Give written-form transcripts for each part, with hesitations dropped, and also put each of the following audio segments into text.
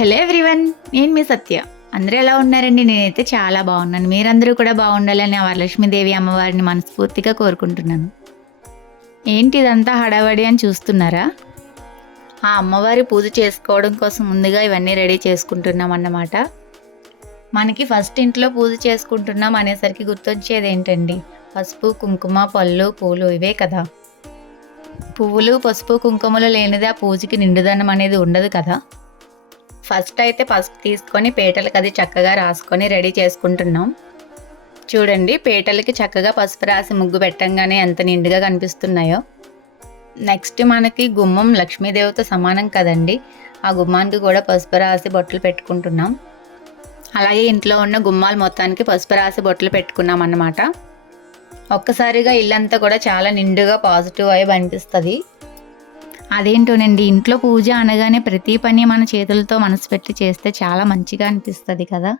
Hello everyone, నేను మీ సత్య. అందరూ ఎలా ఉన్నారండి? నేనైతే చాలా బాగున్నాను. మీరందరూ కూడా బాగుండాలని ఆ వరలక్ష్మీదేవి అమ్మవారిని మనస్ఫూర్తిగా కోరుకుంటున్నాను. ఏంటి ఇదంతా హడావడి అని చూస్తున్నారా? ఆ అమ్మవారి పూజ చేసుకోవడం కోసం ముందుగా ఇవన్నీ రెడీ చేసుకుంటున్నాం అన్నమాట. మనకి ఫస్ట్ ఇంట్లో పూజ చేసుకుంటున్నాం అనేసరికి గుర్తొచ్చేది ఏంటండి? పసుపు, కుంకుమ, పళ్ళు, పూలు ఇవే కదా. పువ్వులు, పసుపు, కుంకుమలు లేనిది ఆ పూజకి నిండుదనం అనేది ఉండదు కదా. ఫస్ట్ అయితే పసుపు తీసుకొని పీటలకు అది చక్కగా రాసుకొని రెడీ చేసుకుంటున్నాం. చూడండి, పీటలకి చక్కగా పసుపు రాసి ముగ్గు పెట్టంగానే ఎంత నిండుగా కనిపిస్తున్నాయో. నెక్స్ట్ మనకి గుమ్మం లక్ష్మీదేవితో సమానం కదండి. ఆ గుమ్మానికి కూడా పసుపు రాసి బొట్లు పెట్టుకుంటున్నాం. అలాగే ఇంట్లో ఉన్న గుమ్మాలు మొత్తానికి పసుపు రాసి బొట్లు పెట్టుకున్నాం అన్నమాట. ఒక్కసారిగా ఇల్లంతా కూడా చాలా నిండుగా పాజిటివ్ వైబ్ అనిపిస్తుంది. అదేంటోనండి, ఇంట్లో పూజ అనగానే ప్రతి పని మన చేతులతో మనసు పెట్టి చేస్తే చాలా మంచిగా అనిపిస్తుంది కదా.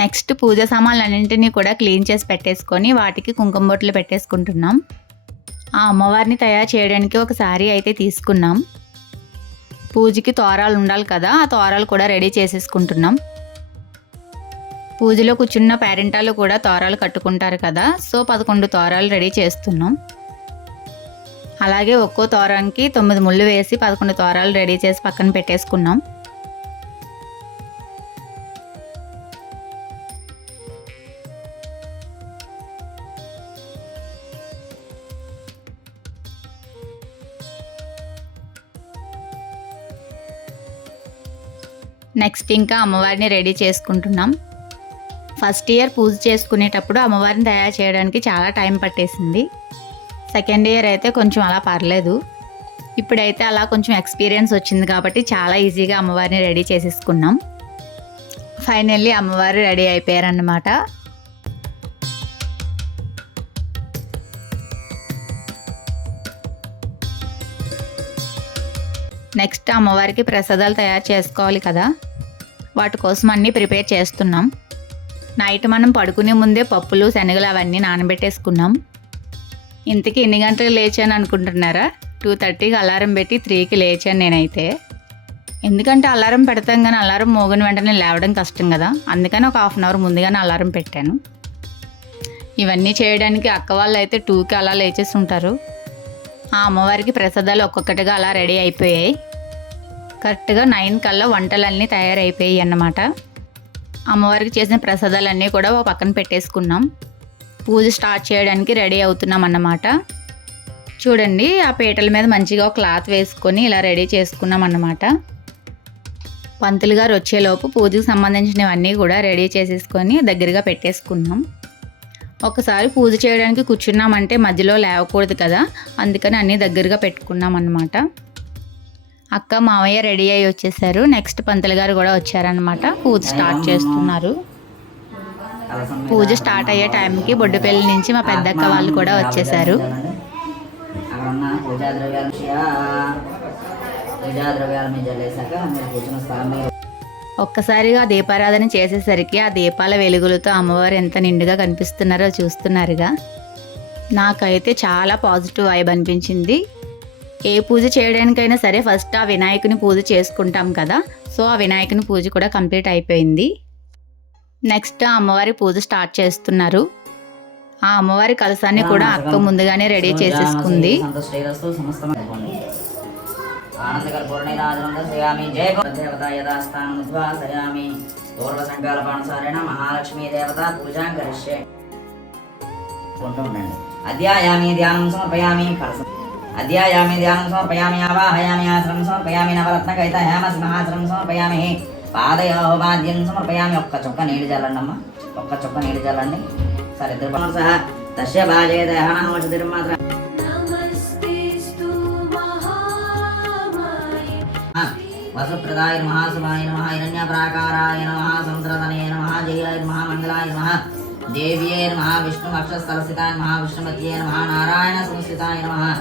నెక్స్ట్ పూజ సామాన్లన్నింటినీ కూడా క్లీన్ చేసి పెట్టేసుకొని వాటికి కుంకుమ బొట్లు పెట్టేసుకుంటున్నాం. ఆ అమ్మవారిని తయారు చేయడానికి ఒక శారీ అయితే తీసుకున్నాం. పూజకి తోరాలు ఉండాలి కదా, ఆ తోరాలు కూడా రెడీ చేసేసుకుంటున్నాం. పూజలో కూర్చున్న పేరెంటాలు కూడా తోరాలు కట్టుకుంటారు కదా, సో 11 తోరాలు రెడీ చేస్తున్నాం. అలాగే ఒక్కో తోరానికి 9 ముళ్ళు వేసి 11 తోరాలు రెడీ చేసి పక్కన పెట్టేసుకున్నాం. నెక్స్ట్ ఇంకా అమ్మవారిని రెడీ చేసుకుంటున్నాం. ఫస్ట్ ఇయర్ పూజ చేసుకునేటప్పుడు అమ్మవారిని తయారు చేయడానికి చాలా టైం పట్టేసింది. సెకండ్ ఇయర్ అయితే కొంచెం అలా పర్లేదు. ఇప్పుడైతే అలా కొంచెం ఎక్స్పీరియన్స్ వచ్చింది కాబట్టి చాలా ఈజీగా అమ్మవారిని రెడీ చేసేసుకున్నాం. ఫైనల్లీ అమ్మవారు రెడీ అయిపోయారన్నమాట. నెక్స్ట్ అమ్మవారికి ప్రసాదాలు తయారు చేసుకోవాలి కదా, వాటి కోసం అన్నీ ప్రిపేర్ చేస్తున్నాం. నైట్ మనం పడుకునే ముందే పప్పులు, శనగలు అవన్నీ నానబెట్టేసుకున్నాం. ఇంతకీ ఎన్ని గంటలకు లేచాను అనుకుంటున్నారా? 2:30కి అలారం పెట్టి 3కి లేచాను నేనైతే. ఎందుకంటే అలారం పెడతాం కానీ అలారం మోగిన వెంటనే లేవడం కష్టం కదా, అందుకని ఒక 1/2 అవర్ ముందుగానే అలారం పెట్టాను. ఇవన్నీ చేయడానికి అక్క వాళ్ళు అయితే 2కి అలా లేచేసి ఉంటారు. ఆ అమ్మవారికి ప్రసాదాలు ఒక్కొక్కటిగా అలా రెడీ అయిపోయాయి. కరెక్ట్గా 9 కల్లా వంటలన్నీ తయారైపోయాయి అన్నమాట. అమ్మవారికి చేసిన ప్రసాదాలన్నీ కూడా ఒక పక్కన పెట్టేసుకున్నాం. పూజ స్టార్ట్ చేయడానికి రెడీ అవుతున్నాం అన్నమాట. చూడండి, ఆ పీటల మీద మంచిగా ఒక క్లాత్ వేసుకొని ఇలా రెడీ చేసుకున్నాం అన్నమాట. పంతులు గారు వచ్చేలోపు పూజకు సంబంధించినవన్నీ కూడా రెడీ చేసేసుకొని దగ్గరగా పెట్టేసుకున్నాం. ఒకసారి పూజ చేయడానికి కూర్చున్నామంటే మధ్యలో లేవకూడదు కదా, అందుకని అన్నీ దగ్గరగా పెట్టుకున్నాం అన్నమాట. అక్క, మావయ్య రెడీ అయ్యి వచ్చేసారు. నెక్స్ట్ పంతులు గారు కూడా వచ్చారనమాట. పూజ స్టార్ట్ చేస్తున్నారు. పూజ స్టార్ట్ అయ్యే టైంకి బొడ్డుపల్లి నుంచి మా పెద్దక్క వాళ్ళు కూడా వచ్చేసారు. ఒక్కసారిగా దీపారాధన చేసేసరికి ఆ దీపాల వెలుగులతో అమ్మవారు ఎంత నిండుగా కనిపిస్తున్నారో చూస్తున్నారుగా. నాకైతే చాలా పాజిటివ్ వైబ్ అనిపించింది. ఏ పూజ చేయడానికైనా సరే ఫస్ట్ ఆ వినాయకుని పూజ చేసుకుంటాం కదా, సో ఆ వినాయకుని పూజ కూడా కంప్లీట్ అయిపోయింది. నెక్స్ట్ ఆ అమ్మవారి పూజ స్టార్ట్ చేస్తున్నారు. ఆ అమ్మవారి కలశాన్ని కూడా అక్క ముందుగానే రెడీ చేసేసుకుంది. అధ్యాయామి ధ్యానం సమర్పయామి ఆవాహయామి ఆశ్రమం సమర్పయామి నవరత్నకైత హేమ సింహాశ్రమం సమర్పయామి పాదయో వాద్యం సమర్పయామి. ఒక్క చుక్క నీళ్ళు చల్లండి అమ్మ, ఒక్క చుక్క నీళ్ళు చల్లండి. సరే, ఇద్దరు సహా దశ్య భాజే దహనమోషధిర్ మాత్ర వసుప్రదాయ నమః, శుభాయ నమః, హిరణ్య ప్రాకారాయ నమః, సముద్రతనయ నమః, జయాయ నమః, మంగళాయ నమః, దేవ్యే నమః, విష్ణు వక్షస్థలస్థితాయ నమః, విష్ణుమత్యే నమః, నారాయణ సంస్థితాయ నమః,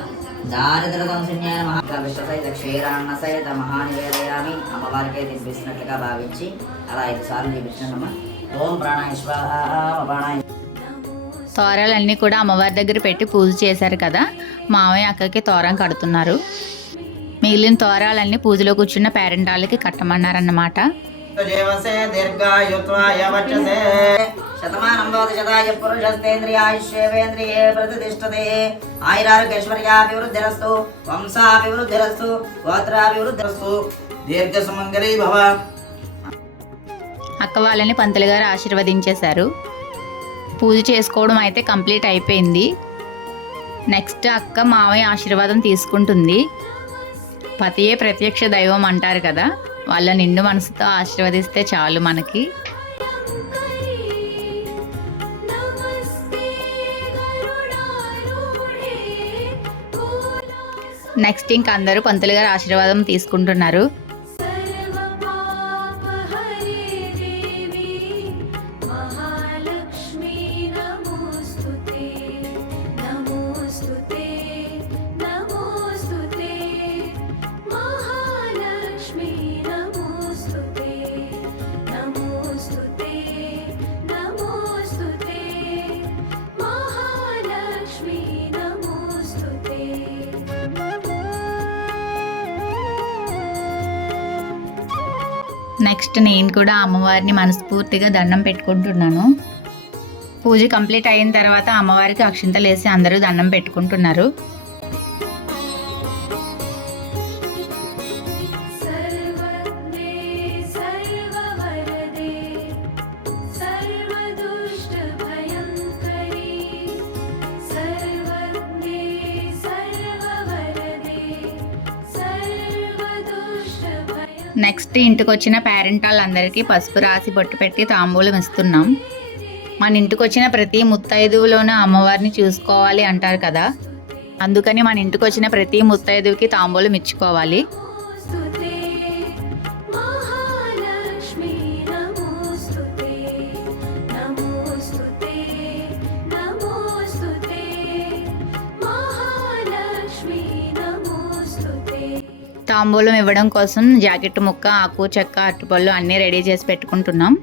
దారిద్ర్యదంశన్యాయ నమః. విశ్వసహిత క్షీరాన్న సహిత మహానివేదయామి. అమ్మవారికి తినిపిస్తున్నట్లుగా భావించి అలా 5 సార్లు చూపించండి. ఓం ప్రాణాయ స్వాహ, ప్రాణాయ. తోరాలన్నీ కూడా అమ్మవారి దగ్గర పెట్టి పూజ చేశారు కదా, మావయ్య అక్కకి తోరం కడుతున్నారు. మిగిలిన తోరాలన్నీ పూజలో కూర్చున్న పేరెంటాలకి కట్టమన్నారన్నమాట. శతమానం భవతి శతాయ పురుషస్తేంద్రియాయుష్యేవేంద్రియే ప్రతిష్టతే ఆయురారోగ్యైశ్వర్యాభివృద్ధిరస్తు వంశాభివృద్ధిరస్తు గోత్రాభివృద్ధిరస్తు దీర్ఘ సుమంగళీ భవ. అక్క వాళ్ళని పంతులు గారు ఆశీర్వదించేశారు. పూజ చేసుకోవడం అయితే కంప్లీట్ అయిపోయింది. నెక్స్ట్ అక్క మావయ్య ఆశీర్వాదం తీసుకుంటుంది. పతియే ప్రత్యక్ష దైవం అంటారు కదా, వాళ్ళ నిండు మనసుతో ఆశీర్వదిస్తే చాలు మనకి. నెక్స్ట్ ఇంక అందరూ పంతులు గారు ఆశీర్వాదం తీసుకుంటున్నారు. నెక్స్ట్ నేను కూడా అమ్మవారిని మనస్ఫూర్తిగా దండం పెట్టుకుంటున్నాను. పూజ కంప్లీట్ అయిన తర్వాత అమ్మవారికి అక్షింతలు వేసి అందరూ దండం పెట్టుకుంటున్నారు. నెక్స్ట్ ఇంటికి వచ్చిన పేరెంట్ వాళ్ళందరికీ పసుపు రాసి బొట్టు పెట్టి తాంబూలం ఇస్తున్నాం. మన ఇంటికి వచ్చిన ప్రతి ముత్తైదువులోనూ అమ్మవారిని చూసుకోవాలి అంటారు కదా, అందుకని మన ఇంటికి వచ్చిన ప్రతి ముత్తైదువుకి తాంబూలం ఇచ్చుకోవాలి. తాంబూలం ఇవ్వడం కోసం జాకెట్ ముక్క, ఆకు, చెక్క, అరటిపళ్ళు అన్నీ రెడీ చేసి పెట్టుకుంటున్నాం.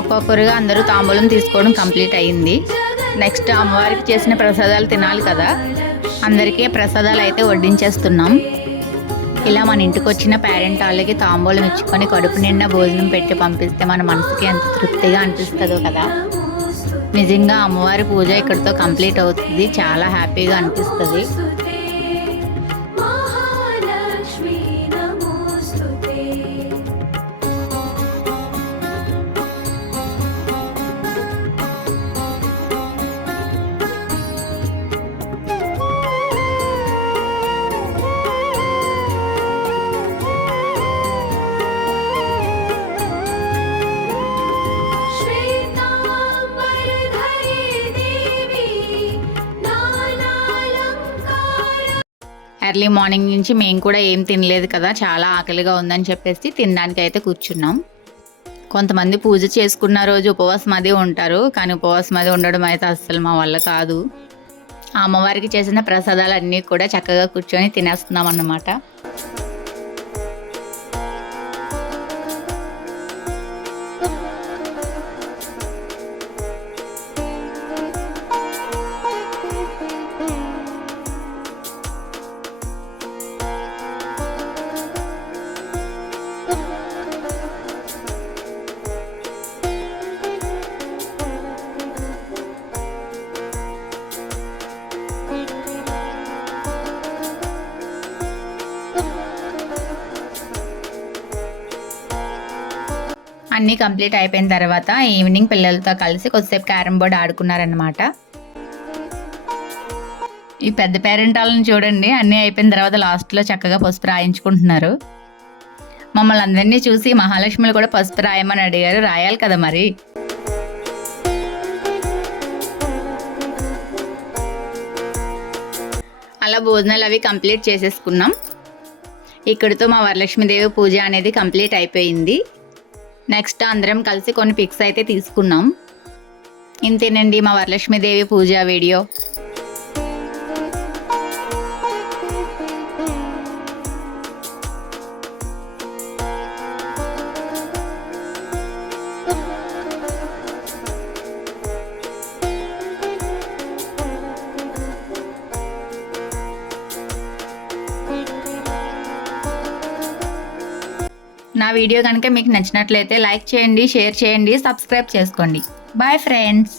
ఒక్కొక్కరుగా అందరూ తాంబూలం తీసుకోవడం కంప్లీట్ అయ్యింది. నెక్స్ట్ అమ్మవారికి చేసిన ప్రసాదాలు తినాలి కదా, అందరికీ ప్రసాదాలు అయితే వడ్డించేస్తున్నాం. ఇలా మన ఇంటికి వచ్చిన పేరెంట్ వాళ్ళకి తాంబూలం ఇచ్చుకొని కడుపు నిండా భోజనం పెట్టి పంపిస్తే మన మనసుకి ఎంత తృప్తిగా అనిపిస్తుందో కదా. నిజంగా అమ్మవారి పూజ ఇక్కడితో కంప్లీట్ అవుతుంది. చాలా హ్యాపీగా అనిపిస్తుంది. ఎర్లీ మార్నింగ్ నుంచి మేము కూడా ఏం తినలేదు కదా, చాలా ఆకలిగా ఉందని చెప్పేసి తినడానికి అయితే కూర్చున్నాం. కొంతమంది పూజ చేసుకున్న రోజు ఉపవాసం అది ఉంటారు, కానీ ఉపవాసం అది ఉండడం అయితే అస్సలు మా వల్ల కాదు. ఆ అమ్మవారికి చేసిన ప్రసాదాలు అన్నీ కూడా చక్కగా కూర్చొని తినేస్తున్నాం అన్నమాట. అన్నీ కంప్లీట్ అయిపోయిన తర్వాత ఈవినింగ్ పిల్లలతో కలిసి కొద్దిసేపు క్యారమ్ బోర్డ్ ఆడుకున్నారనమాట. ఈ పెద్ద పేరెంట్ వాళ్ళని చూడండి, అన్నీ అయిపోయిన తర్వాత లాస్ట్లో చక్కగా పసుపు రాయించుకుంటున్నారు. మమ్మల్ని అందరినీ చూసి మహాలక్ష్మిలు కూడా పసుపు రాయమని అడిగారు. రాయాలి కదా మరి. అలా భోజనాలు అవి కంప్లీట్ చేసేసుకున్నాం. ఇక్కడితో మా వరలక్ష్మీదేవి పూజ అనేది కంప్లీట్ అయిపోయింది. నెక్స్ట్ అందరం కలిసి కొన్ని పిక్స్ అయితే తీసుకున్నాం. ఇంతేనండి మా వరలక్ష్మీదేవి పూజ వీడియో. నా వీడియో కనుక మీకు నచ్చినట్లయితే లైక్ చేయండి, షేర్ చేయండి, సబ్స్క్రైబ్ చేసుకోండి. Bye friends.